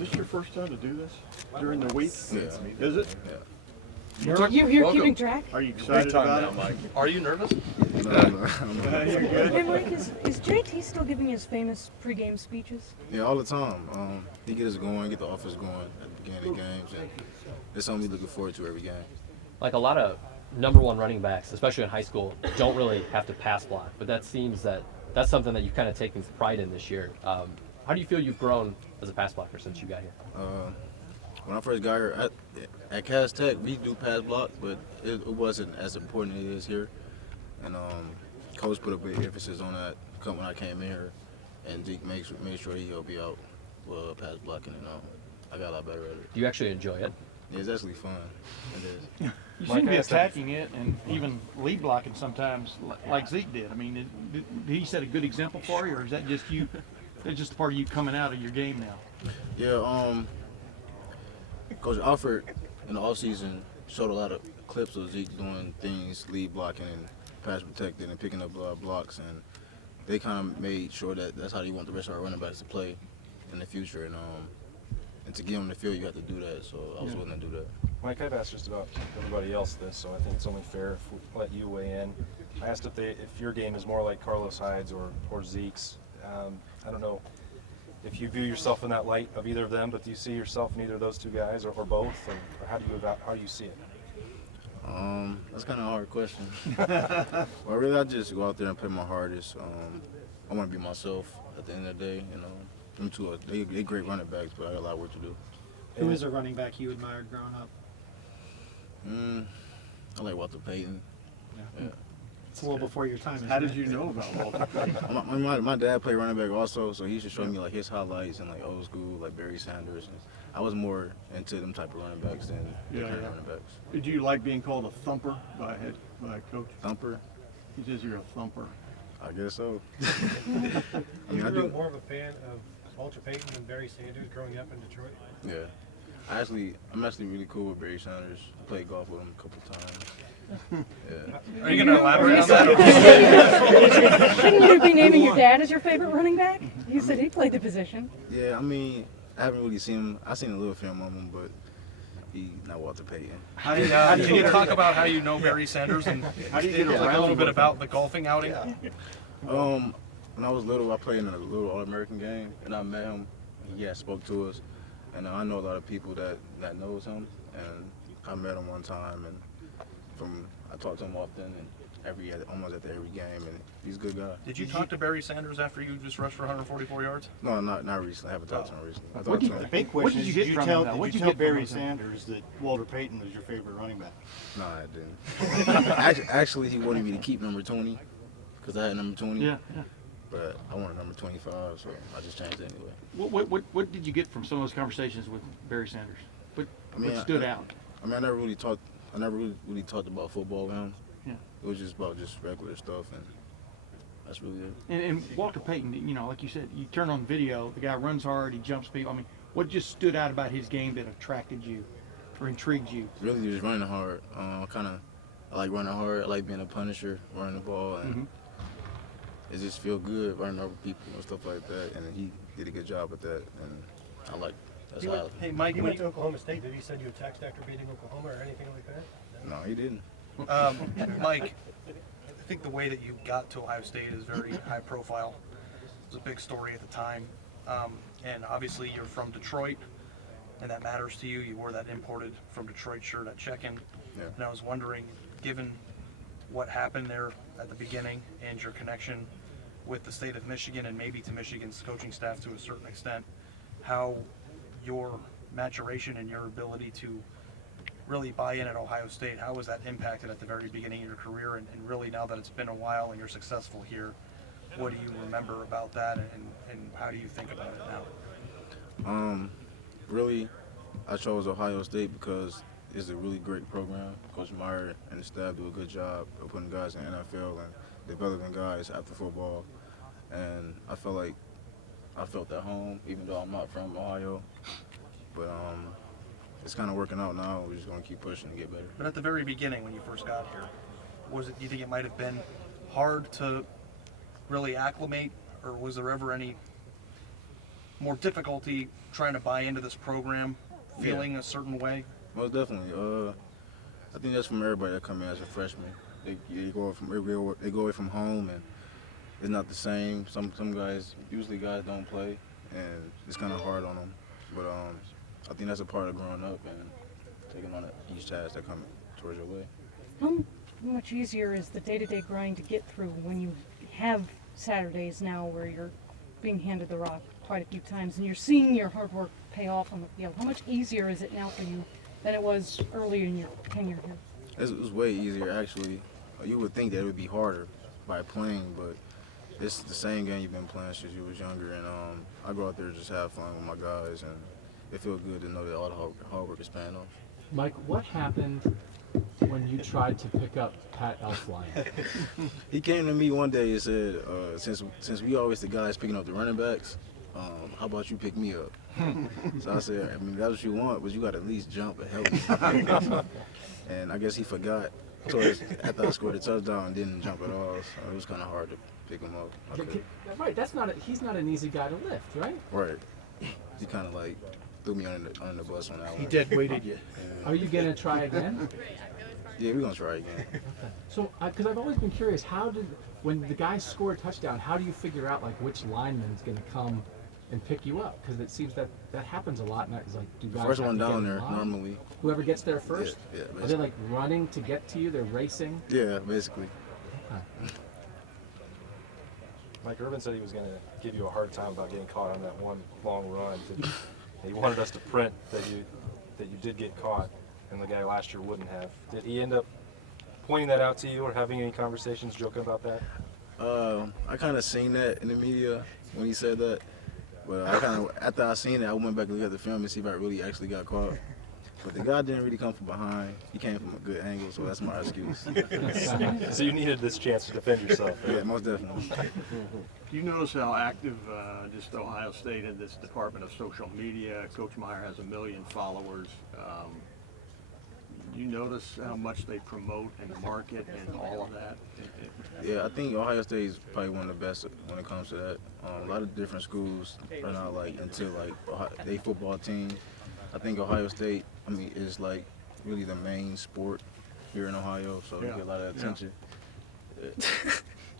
this your first time to do this during the week? Yeah. Is it? Yeah. You're keeping track? Are you excited about it? Mike. Are you nervous? You're good? Hey, Mike, is JT still giving his famous pregame speeches? Yeah, all the time. He get us going, get the offense going at the beginning of games, and it's something we looking forward to every game. Like a lot of number one running backs, especially in high school, don't really have to pass block, but that seems that's something that you've kind of taken pride in this year. How do you feel you've grown as a pass blocker since you got here? When I first got here at Cass Tech, we do pass block, but it wasn't as important as it is here. And Coach put a big emphasis on that when I came in here, and Zeke made sure he helped me out with pass blocking, and I got a lot better at it. Do you actually enjoy it? Yeah, it's actually fun. It is. You seem to be attacking it and even lead blocking sometimes, like Zeke did. I mean, did he set a good example for you, or is that just you? That's just part of you coming out of your game now. Yeah, Coach Alford in the offseason showed a lot of clips of Zeke doing things, lead blocking and pass protecting and picking up blocks, and they kind of made sure that that's how they want the rest of our running backs to play in the future. And to get on the field, you have to do that, so I was willing to do that. Mike, I've asked just about everybody else this, so I think it's only fair if we let you weigh in. I asked if your game is more like Carlos Hyde's or Zeke's. I don't know if you view yourself in that light of either of them, but do you see yourself in either of those two guys or both, or how do you see it? That's kind of a hard question. Well, really, I just go out there and play my hardest. I want to be myself at the end of the day. Them two they great running backs, but I got a lot of work to do. Who is a running back you admired growing up? I like Walter Payton. Yeah. It's a little before your time. How did you know about Walter Payton? My dad played running back also, so he used to show me like his highlights and like old school, like Barry Sanders. And I was more into them type of running backs than the current running backs. Did you like being called a thumper by a coach? Thumper? He says you're a thumper. I guess so. You were more of a fan of Walter Payton than Barry Sanders growing up in Detroit? Yeah. I'm actually really cool with Barry Sanders. I played golf with him a couple times. Yeah. Are you going to elaborate on that? Shouldn't you be naming your dad as your favorite running back? You said he played the position. Yeah, I mean, I haven't really seen him. I've seen a little film of him, but he's not Walter Payton. Can you talk about how you know Barry Sanders and How do you get a around little bit with about the golfing outing? When I was little, I played in a little All-American game, and I met him. He spoke to us, and I know a lot of people that knows him, and I met him one time, and I talk to him often, and almost at every game, and he's a good guy. Did you talk to Barry Sanders after you just rushed for 144 yards? No, not recently. I haven't talked to him recently. I What talked did to you him. think? Big question is, did you tell Barry him? Sanders that Walter Payton was your favorite running back? No, I didn't. Actually, he wanted me to keep number 20 because I had number 20. Yeah. But I wanted number 25, so I just changed it anyway. What did you get from some of those conversations with Barry Sanders? What stood out? I mean, I never really talked about football with him. Yeah. It was just about regular stuff, and that's really it. And Walter Payton, like you said, you turn on video, the guy runs hard, he jumps people. I mean, what just stood out about his game that attracted you or intrigued you? Really, just running hard. I like running hard. I like being a punisher, running the ball, and it just feel good running over people and stuff like that. And he did a good job with that, and I like. That's how. Hey, Mike, You went to Oklahoma State. Did he send you a text after beating Oklahoma or anything like that? No, he didn't. Mike, I think the way that you got to Ohio State is very high profile. It was a big story at the time. And obviously you're from Detroit, and that matters to you. You wore that imported from Detroit shirt at check-in. Yeah. And I was wondering, given what happened there at the beginning and your connection with the state of Michigan and maybe to Michigan's coaching staff to a certain extent, how your maturation and your ability to really buy in at Ohio State, how was that impacted at the very beginning of your career, and really now that it's been a while and you're successful here, what do you remember about that, and how do you think about it now? Really, I chose Ohio State because it's a really great program. Coach Meyer and the staff do a good job of putting guys in the NFL and developing guys after football. And I felt at home, even though I'm not from Ohio. But it's kind of working out now. We're just going to keep pushing to get better. But at the very beginning, when you first got here, do you think it might have been hard to really acclimate, or was there ever any more difficulty trying to buy into this program, feeling a certain way? Most definitely. I think that's from everybody that come in as a freshman. They go away from home, and it's not the same. Some guys, usually guys don't play, and it's kind of hard on them. But I think that's a part of growing up and taking on each task that comes towards your way. How much easier is the day-to-day grind to get through when you have Saturdays now where you're being handed the rock quite a few times and you're seeing your hard work pay off on the field? How much easier is it now for you than it was early in your tenure here? It was way easier, actually. You would think that it would be harder by playing, but it's the same game you've been playing since you was younger. And I go out there to just have fun with my guys, and it feels good to know that all the hard work is paying off. Mike, what happened when you tried to pick up Pat Elflein? He came to me one day and said, since we always the guys picking up the running backs, how about you pick me up? So I said, I mean, that's what you want, but you got to at least jump and help me. And I guess he forgot. So after I scored a touchdown and didn't jump at all, so it was kind of hard to pick him up. Right, he's not an easy guy to lift, right? Right. He kind of like threw me under the bus on that one. He dead weighted you. Are you going to try again? Yeah, we're going to try again. So, because I've always been curious, when the guys score a touchdown, how do you figure out like which lineman's going to come and pick you up? Because it seems that happens a lot. And it's like, do guys First have one to get down in there, line? normally. Whoever gets there first? Yeah, Are they basically. like running to get to you? They're racing? Yeah, basically. Mike Urban said he was going to give you a hard time about getting caught on that one long run. He wanted us to print that you did get caught, and the guy last year wouldn't have. Did he end up pointing that out to you or having any conversations joking about that? I kind of seen that in the media when he said that, but after I seen it, I went back and looked at the film and see if I really actually got caught. But the guy didn't really come from behind. He came from a good angle, so that's my excuse. So you needed this chance to defend yourself. Right? Yeah, most definitely. Do you notice how active just Ohio State in this department of social media? Coach Meyer has 1 million followers. Do you notice how much they promote and market and all of that? Yeah, I think Ohio State is probably one of the best when it comes to that. A lot of different schools are not like into like their football team. I think Ohio State, is like really the main sport here in Ohio, so you get a lot of attention.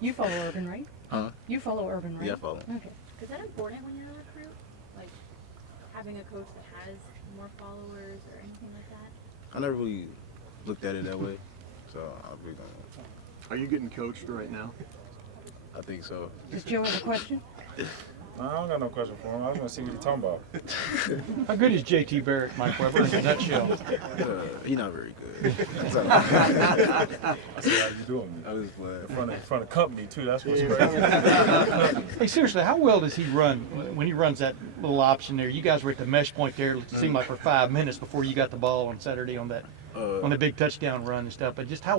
You follow Urban, right? Huh? You follow Urban, right? Yeah, I follow. Okay. Is that important when you're a recruit? Like having a coach that has more followers or anything like that? I never really looked at it that way, so I really don't know. Are you getting coached right now? I think so. Does Joe have a question? I don't got no question for him. I was gonna see what he's talking about. How good is JT Barrett, Mike Weber, in a nutshell? He's not very good. I see how you doing. I was playing. In front of company too. That's what's crazy. Hey, seriously, how well does he run when he runs that little option there? You guys were at the mesh point there. It seemed like for 5 minutes before you got the ball on Saturday on the big touchdown run and stuff. But just how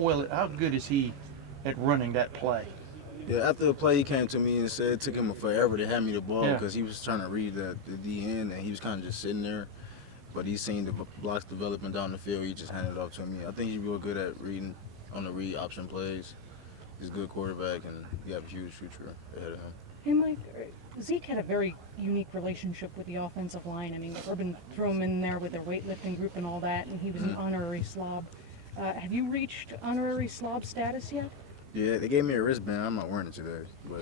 good is he at running that play? Yeah, after the play, he came to me and said it took him forever to hand me the ball Yeah. because he was trying to read the DN and he was kind of just sitting there. But he seen the blocks developing down the field. He just handed it off to me. I think he's real good at reading on the read option plays. He's a good quarterback and he got a huge future ahead of him. Hey, Mike, Zeke had a very unique relationship with the offensive line. I mean, Urban threw him in there with their weightlifting group and all that, and he was an honorary slob. Have you reached honorary slob status yet? Yeah, they gave me a wristband. I'm not wearing it today, but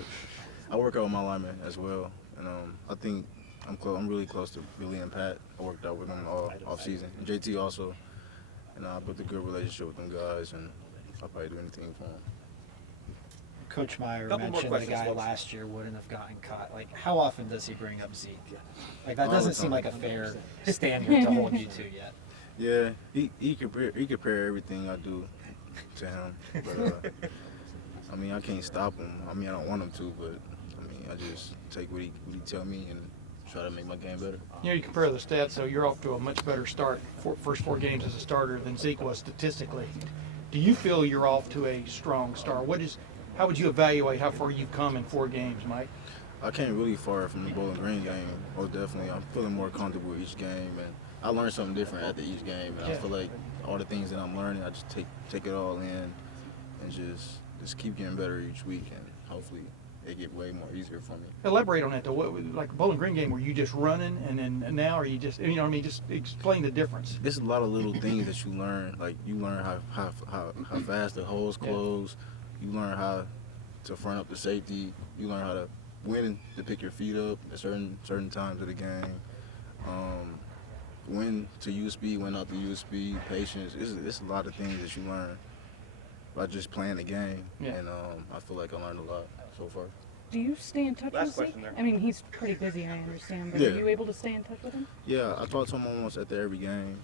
I work out with my linemen as well, and I think I'm really close to Billy and Pat. I worked out with them all off season, and JT also, and I built a good relationship with them guys, and I'll probably do anything for them. Coach Meyer Couple more mentioned the questions, guy folks. last year wouldn't have gotten caught. Like, how often does he bring up Zeke? Like, that All the doesn't seem time. like a fair standard to hold you to yet. Yeah, he compare everything I do to him, but I can't stop him. I don't want him to, but I just take what he tell me and try to make my game better. You compare the stats, so you're off to a much better start, first 4 games as a starter than Zeke was statistically. Do you feel you're off to a strong start? How would you evaluate how far you've come in 4 games, Mike? I came really far from the Bowling Green game. Most definitely, I'm feeling more comfortable each game, and I learned something different after each game. And I feel like all the things that I'm learning, I just take it all in, and just keep getting better each week, and hopefully it get way more easier for me. Elaborate on that though. What, like a Bowling Green game, were you just running and now are you just, you know what I mean? Just explain the difference. It's a lot of little things that you learn. Like you learn how fast the holes close. You learn how to front up the safety. You learn how to when to pick your feet up at certain times of the game. When to use speed, when not to use speed, patience. It's a lot of things that you learn by just playing the game. Yeah. And I feel like I learned a lot so far. Do you stay in touch Last with Zeke? question there. I mean, he's pretty busy, I understand, but Yeah. are you able to stay in touch with him? Yeah, I talk to him almost after every game.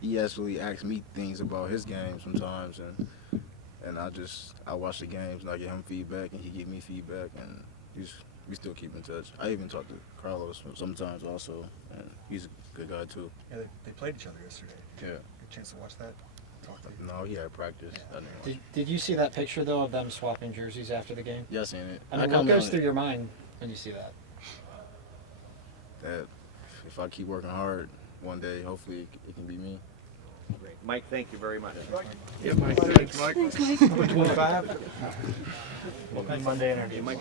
He actually asks me things about his game sometimes, and I watch the games and I give him feedback and he give me feedback, and we still keep in touch. I even talk to Carlos sometimes also, and he's a good guy too. Yeah, they played each other yesterday. Yeah. Good chance to watch that. Talk to you. No, he had practice. I didn't watch. Did you see that picture though of them swapping jerseys after the game? Yeah, I seen it. I mean, what comment goes on through it, your mind when you see that? that if I keep working hard, one day hopefully it can be me. Great. Mike, thank you very much. Yeah, Mike. Thanks, Mike. Thanks, Mike. Number 25. Monday interview. Mike,